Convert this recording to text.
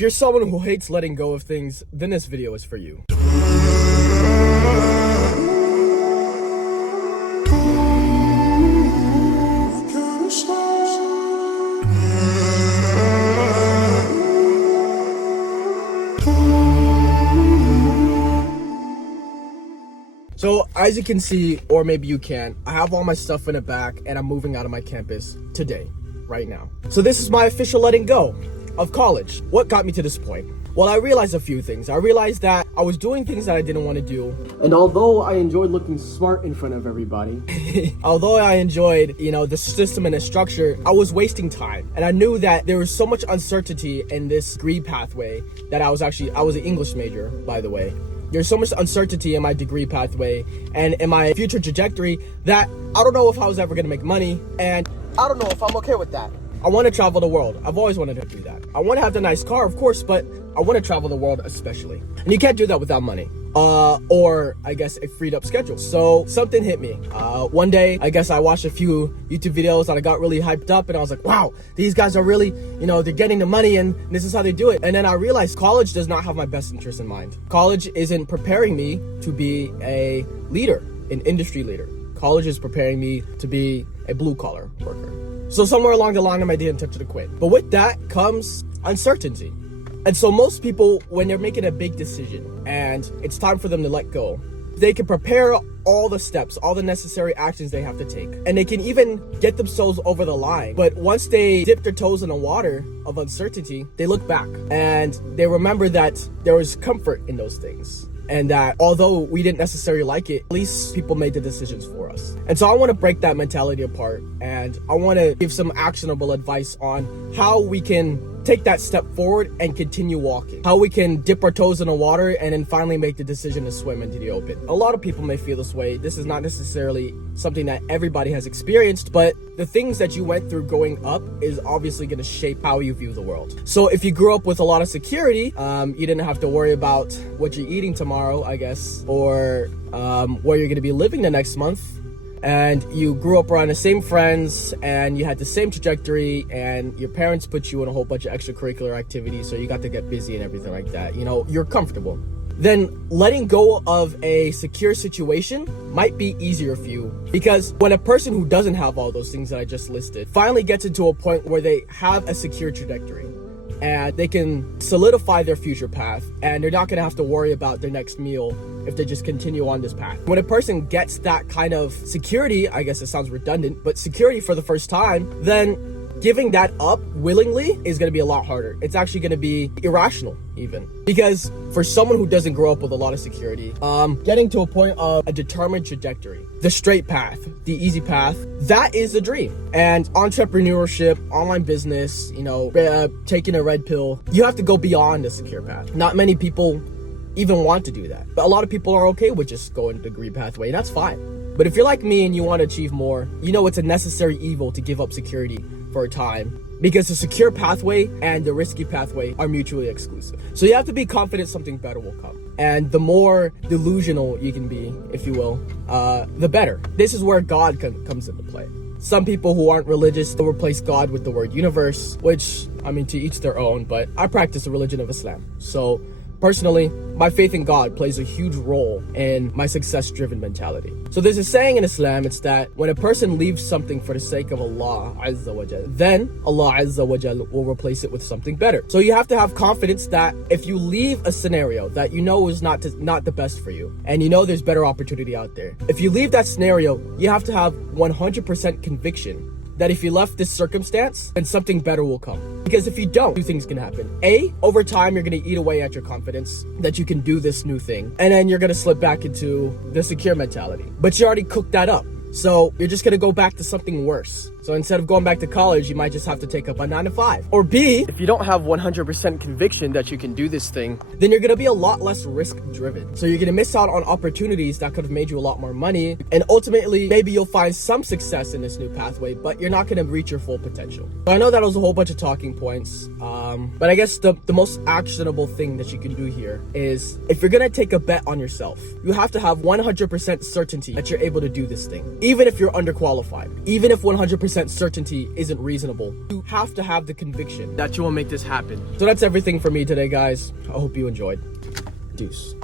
If you're someone who hates letting go of things, then this video is for you. So as you can see, or maybe you can't, I have all my stuff in the back and I'm moving out of my campus today, right now. So this is my official letting go of college. What got me to this point? Well, I realized a few things. I realized that I was doing things that I didn't want to do. And although I enjoyed looking smart in front of everybody, although I enjoyed, the system and the structure, I was wasting time. And I knew that there was so much uncertainty in this degree pathway that I was an English major, by the way. There's so much uncertainty in my degree pathway and in my future trajectory that I don't know if I was ever going to make money, and I don't know if I'm okay with that. I want to travel the world. I've always wanted to do that. I want to have the nice car, of course, but I want to travel the world especially. And you can't do that without money. Or I guess a freed up schedule. So something hit me. One day, I guess I watched a few YouTube videos and I got really hyped up and I was like, wow, these guys are really, they're getting the money and this is how they do it. And then I realized college does not have my best interest in mind. College isn't preparing me to be a leader, an industry leader. College is preparing me to be a blue collar worker. So somewhere along the line, I made the intention to quit. But with that comes uncertainty. And so most people, when they're making a big decision and it's time for them to let go, they can prepare all the steps, all the necessary actions they have to take. And they can even get themselves over the line. But once they dip their toes in the water of uncertainty, they look back and they remember that there was comfort in those things. And that although we didn't necessarily like it, at least people made the decisions for us. And so I want to break that mentality apart. And I want to give some actionable advice on how we can take that step forward and continue walking. How we can dip our toes in the water and then finally make the decision to swim into the open. A lot of people may feel this way. This is not necessarily something that everybody has experienced, but the things that you went through growing up is obviously going to shape how you view the world. So if you grew up with a lot of security, you didn't have to worry about what you're eating tomorrow, I guess, or where you're going to be living the next month, and you grew up around the same friends and you had the same trajectory and your parents put you in a whole bunch of extracurricular activities, so you got to get busy and everything like that, you're comfortable, then letting go of a secure situation might be easier for you. Because when a person who doesn't have all those things that I just listed finally gets into a point where they have a secure trajectory and they can solidify their future path and they're not going to have to worry about their next meal if they just continue on this path. When a person gets that kind of security, I guess it sounds redundant, but security for the first time, then giving that up willingly is going to be a lot harder. It's actually going to be irrational even. Because for someone who doesn't grow up with a lot of security, getting to a point of a determined trajectory, the straight path, the easy path, that is a dream. And entrepreneurship, online business, taking a red pill, you have to go beyond the secure path. Not many people even want to do that. But a lot of people are okay with just going the degree pathway, and that's fine. But if you're like me and you want to achieve more, it's a necessary evil to give up security for a time, because the secure pathway and the risky pathway are mutually exclusive. So you have to be confident something better will come. And the more delusional you can be, if you will, the better. This is where God comes into play. Some people who aren't religious will replace God with the word universe, which, to each their own, but I practice the religion of Islam. So personally, my faith in God plays a huge role in my success-driven mentality. So there's a saying in Islam, it's that when a person leaves something for the sake of Allah Azza wa Jal, then Allah Azza wa Jal will replace it with something better. So you have to have confidence that if you leave a scenario that is not the best for you, and there's better opportunity out there, if you leave that scenario, you have to have 100% conviction that if you left this circumstance, then something better will come. Because if you don't, two things can happen. A, over time, you're going to eat away at your confidence that you can do this new thing. And then you're going to slip back into the secure mentality. But you already cooked that up. So you're just going to go back to something worse. So instead of going back to college, you might just have to take up a 9-to-5. Or B, if you don't have 100% conviction that you can do this thing, then you're going to be a lot less risk driven. So you're going to miss out on opportunities that could have made you a lot more money. And ultimately, maybe you'll find some success in this new pathway, but you're not going to reach your full potential. So I know that was a whole bunch of talking points. But I guess the most actionable thing that you can do here is, if you're going to take a bet on yourself, you have to have 100% certainty that you're able to do this thing. Even if you're underqualified, even if 100% 100% certainty isn't reasonable. You have to have the conviction that you will make this happen. So that's everything for me today, guys. I hope you enjoyed. Deuce.